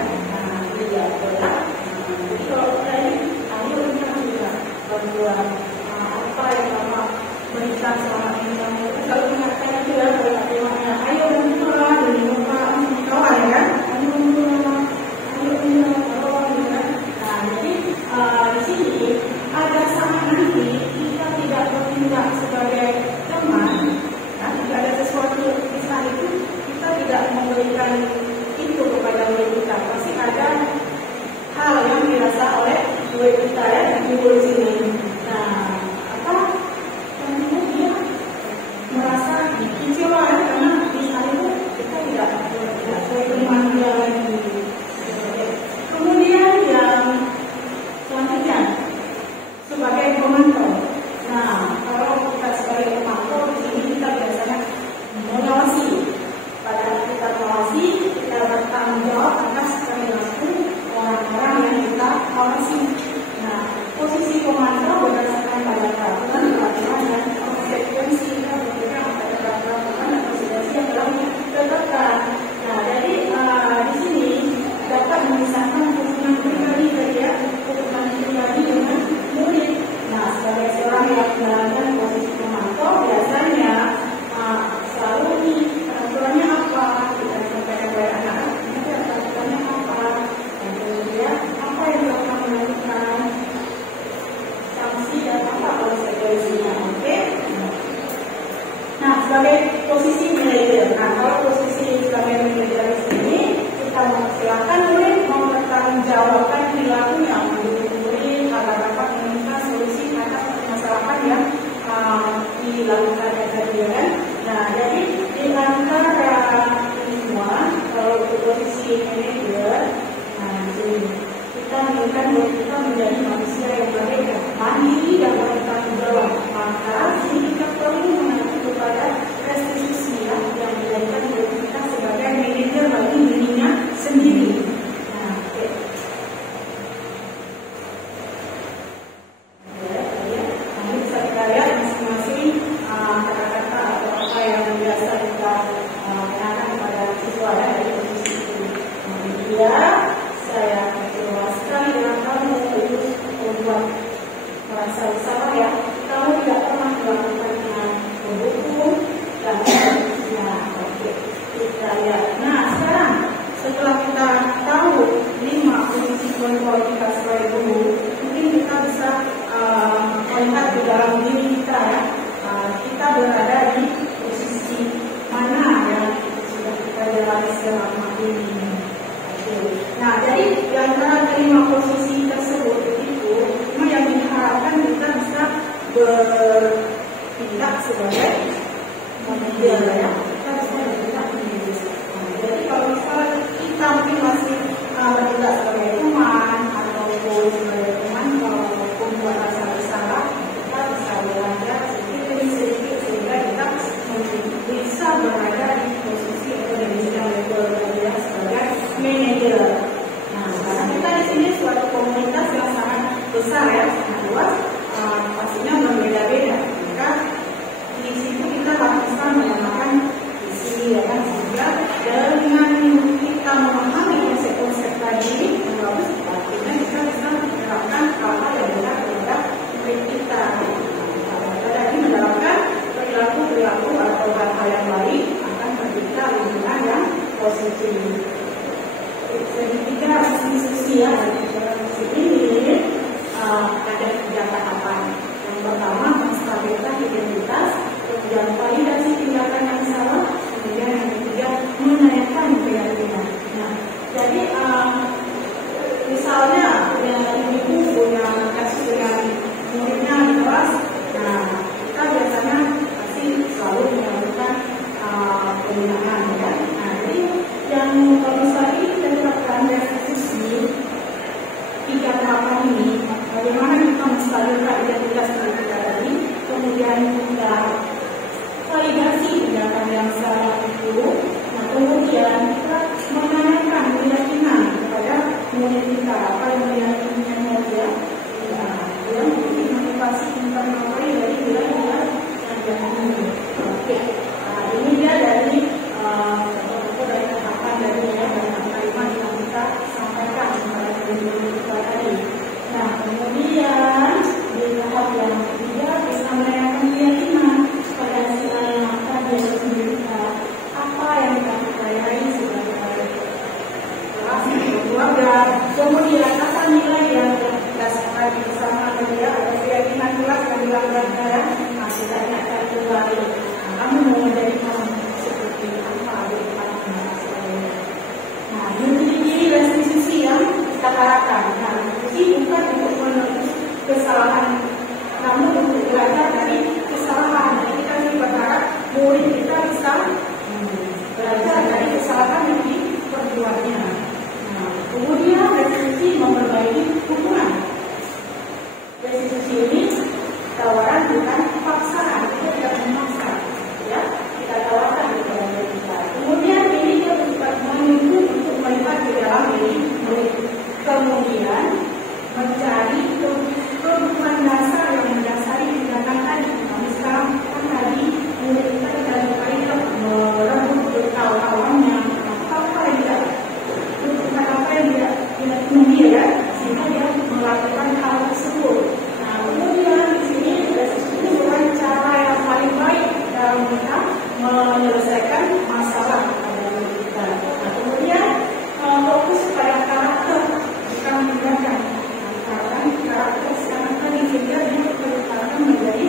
Tidak berat. Jadi kalau tadi ayo kita juga berbuat apa yang Bapak berikan selama ini. Kalau mengatakan itu ya, kalau temanya ayo berdoa dan Bapak kawan ya, ayo berdoa. Nah, jadi di sini ada saat nanti kita tidak bertindak sebagai teman, nah, jika ada sesuatu di saat itu kita tidak memberikan itu kepada murid kita, pasti ada hal yang dirasa oleh murid kita ya di sini. Nah, tentu dia merasa kecewa ya, karena di saat itu kita tidak sebagai teman dia lagi. Kemudian yang selanjutnya sebagai pemantau. Nah, kalau kita sebagai pemantau di sini kita biasanya mengawasi. Pada kita mengawasi, kita bertanggung jawab atas perilaku orang-orang yang kita awasi. Nah, posisi pemantau mengajarkan bahwa kita menjadi manusia yang merdeka, mandiri dan bertanggung jawab. Maka kita perlu mengacu kepada restitusi yang dijadikan oleh kita sebagai manajer bagi dirinya sendiri. Nah, okay. Nanti bisa kita lihat masing-masing kata-kata atau apa yang biasa kita kenakan pada siswa ya, dari posisi itu. Dia, saya jelaskan dengan kamu untuk membuat merasa bersalah ya. Kamu tidak pernah melakukan dengan mendukung dan seterusnya. Oke, kita lihat. Nah, sekarang setelah kita tahu 5 posisi kontrol kita sebagai guru, mungkin kita bisa melihat di dalam diri kita ya. Kita berada di posisi mana yang sudah kita jalani selama ini. Nah, jadi di antara 5 posisi tersebut itu, yang diharapkan kita bisa bertindak sebagai manajer ya. Kita bisa bertindak menjadi jadi kalau misalnya kita mungkin masih bertindak sebagai teman ataupun sebagai teman walaupun buat rasa bersalah, kita bisa belajar sedikit demi sedikit sehingga kita bisa berada di posisi atau di level kerja sebagai manajer. Nah, karena kita di sini suatu komunitas yang sangat besar ya, sangat luas, pastinya berbeda-beda. Maka di situ kita harus bisa menggunakan visi ya kan, sehingga dengan kita memahami konsep-konsep tadi yang bagus, akhirnya kita bisa menerapkan hal-hal yang benar kepada murid kita. Kita tadi menerapkan perilaku atau hal yang baik akan tercipta lingkungan yang positif. Jadi kita harus diskusi ya, ini ada 3 tahapan. Yang pertama, menstabilkan identitas, kemudian validasi tindakan yang salah, kemudian yang ketiga, menaikkan keyakinan. Nah, jadi misalnya ibu punya kasus dengan muridnya di kelas, nah kita biasanya pasti selalu melakukan pembinaan ya. Nah, jadi yang kalau misalnya kita terapkan restitusi 3 tahapan ini, bagaimana kita menstabilkan identitas kita tadi, kemudian kita validasi tindakan yang salah itu, nah kemudian kita menanyakan keyakinan kepada murid kita, apa yang meyakininya dia, dia mungkin motivasi tentang apa yang dari nilai-nilai ajaran ini. Oke, ini dia dari dari tahapan dari kalimat yang kita sampaikan kepada murid kita tadi. Nah, kemudian di tahap yang ketiga bisa menanyakan keyakinan pada si anak tadi sendiri apa yang kita percayai sebagai kelas keluarga, kemudian apa nilai yang didasarkan bersama dia atau keyakinan kelas yang dilanggar masih tanyakan kembali. Kamu mau menjadi kamu seperti apa di depannya. Nah, ini restitusi yang kita harapkan. Nah, ini bukan untuk menebus kesalahan, namun untuk belajar dari kesalahan. Jadi kita berharap murid kita bisa belajar dari kesalahan yang diperbuatnya. Nah, kemudian restitusi memperbaiki hubungan. Restitusi ini tawaran bukan paksaan, kita tidak memaksa, ya kita tawarkan kepada murid kita. Kemudian ini dia bersifat menuntut untuk melihat di dalam diri murid. Kemudian mencari kebutuhan dasar yang mendasari tindakan tadi. Kami sekarang kan tadi murid kita tidak sekali merebut berkawan-kawannya, apa yang tidak kebutuhan apa yang tidak penuhi ya, sehingga dia melakukan hal tersebut. Nah, kemudian di sini restitusi bukan cara yang paling baik dalam kita menyelesaikan masalah pada murid kita. Nah, kemudian fokus pada karakter, bukan tindakan. Karakter sekarang tadi sehingga dia berkembang menjadi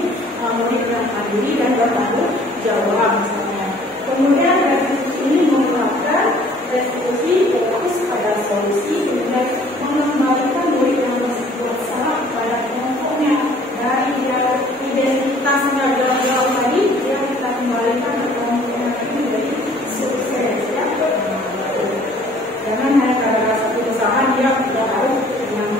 murid yang mandiri dan bertanggung jawab misalnya. Kemudian restitusi ini menerapkan restitusi fokus pada solusi, kemudian mengembalikan murid yang berbuat salah kepada kelompoknya dari dia identitasnya jauh-jauh tadi, dia kita kembalikan ke kelompoknya ini menjadi sukses ya. Jangan hanya karena satu kesalahan dia tidak harus yang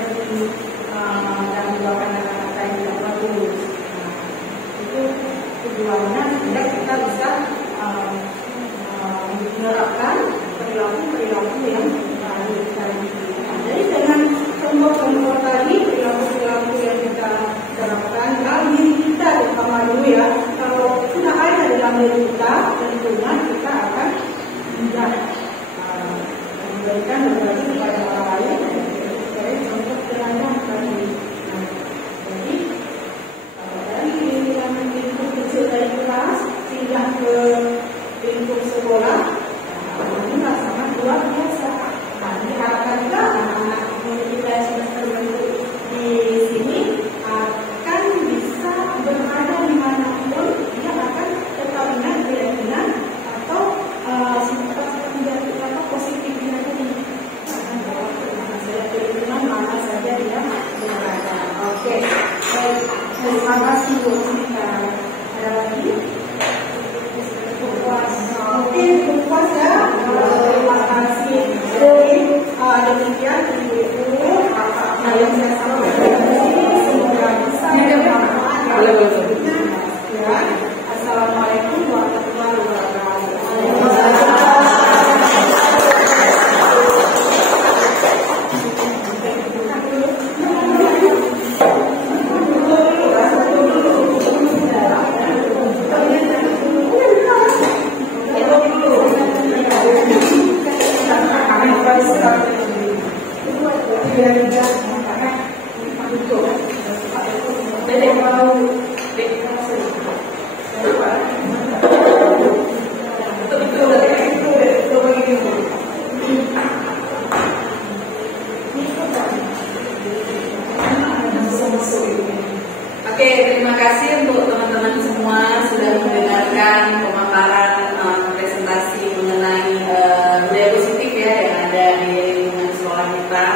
seperti dan membawakan kata-kata yang tidak bagus. Itu tujuannya sehingga kita bisa menerapkan perilaku yang baik tadi. Jadi dengan contoh-contoh tadi, perilaku yang kita terapkan dalam diri kita terutama dulu ya. Kalau sudah ada dalam diri kita, tentunya kita akan mudah memberikan berbagi kepada orang lain sebagai contoh teladan tadi. Jadi dari lingkup kecil dari kelas hingga ke lingkup sekolah, ini sangat luar biasa. Diharapkan juga anak-anak kita yang sudah terbentuk di sini akan bisa berada dimanapun, dia akan tetap ingat keyakinan atau sifat-sifat negatif atau positif negatif. Saya terima mana saja dia berada. Oke, terima kasih Bu Sinta. Ada lagi? Oke, puas ya. Terima kasih. Jadi demikian ibu-ibu yang saya sampaikan di sini semoga bisa bermanfaat. Assalamualaikum warahmatullahi wabarakatuh. Oke, terima kasih untuk teman-teman semua sudah mendengarkan pemaparan presentasi mengenai budaya positif ya yang ada di lingkungan sekolah kita.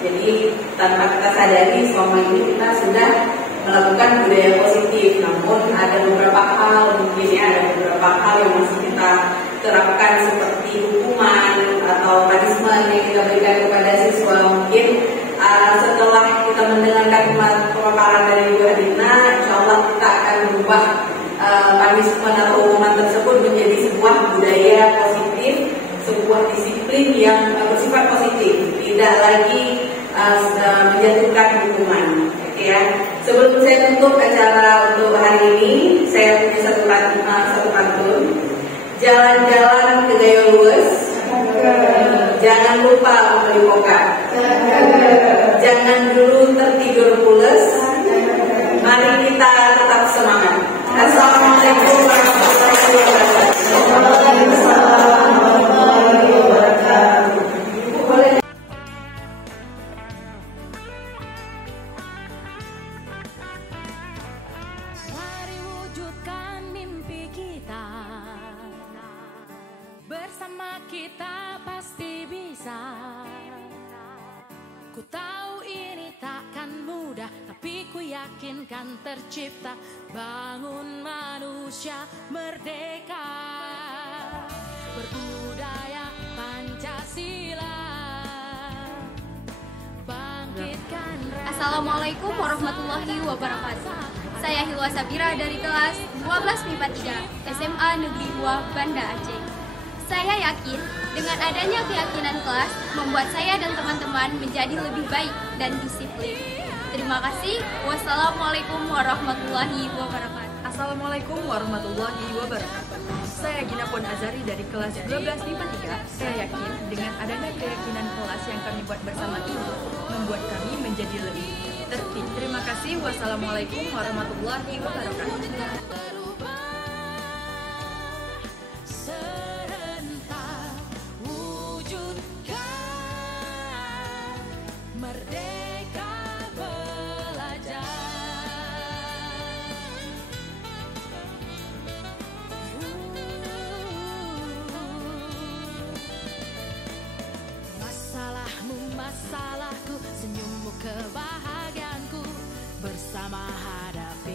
Jadi tanpa kita sadari selama ini kita sudah melakukan budaya positif, namun ada beberapa hal mungkin ya ada beberapa hal yang masih kita terapkan seperti hukuman atau punishment yang kita berikan kepada siswa. Mungkin setelah kita mendengarkan pemaparan dari Bu Adina, insya Allah kita akan berubah punishment atau hukuman tersebut menjadi sebuah budaya positif, sebuah disiplin yang bersifat positif, tidak lagi menjatuhkan hukuman. Oke ya. Sebelum saya tutup acara untuk hari ini, saya punya satu pantun. Jalan-jalan ke Gayo Luwes, jangan lupa membeli koka. Jangan dulu tertidur pules. Mari kita tetap semangat. Assalamualaikum warahmatullahi wabarakatuh. Mari wujudkan mimpi kita. Bersama kita pasti bisa. Ku tahu ini takkan mudah, tapi ku yakin kan tercipta. Bangun manusia merdeka, berbudaya Pancasila, bangkitkan. Assalamualaikum warahmatullahi wabarakatuh. Saya Hilwa Sabira dari kelas 12 MIPA 3 SMA Negeri 2 Banda Aceh. Saya yakin dengan adanya keyakinan kelas membuat saya dan teman-teman menjadi lebih baik dan disiplin. Terima kasih. Wassalamualaikum warahmatullahi wabarakatuh. Assalamualaikum warahmatullahi wabarakatuh. Saya Gina Pon Azari dari kelas 12 MIPA 3. Saya yakin dengan adanya keyakinan kelas yang kami buat bersama ini membuat kami menjadi lebih tertib. Terima kasih. Wassalamualaikum warahmatullahi wabarakatuh. Merdeka belajar. Masalahmu masalahku, senyummu kebahagiaanku, bersama hadapi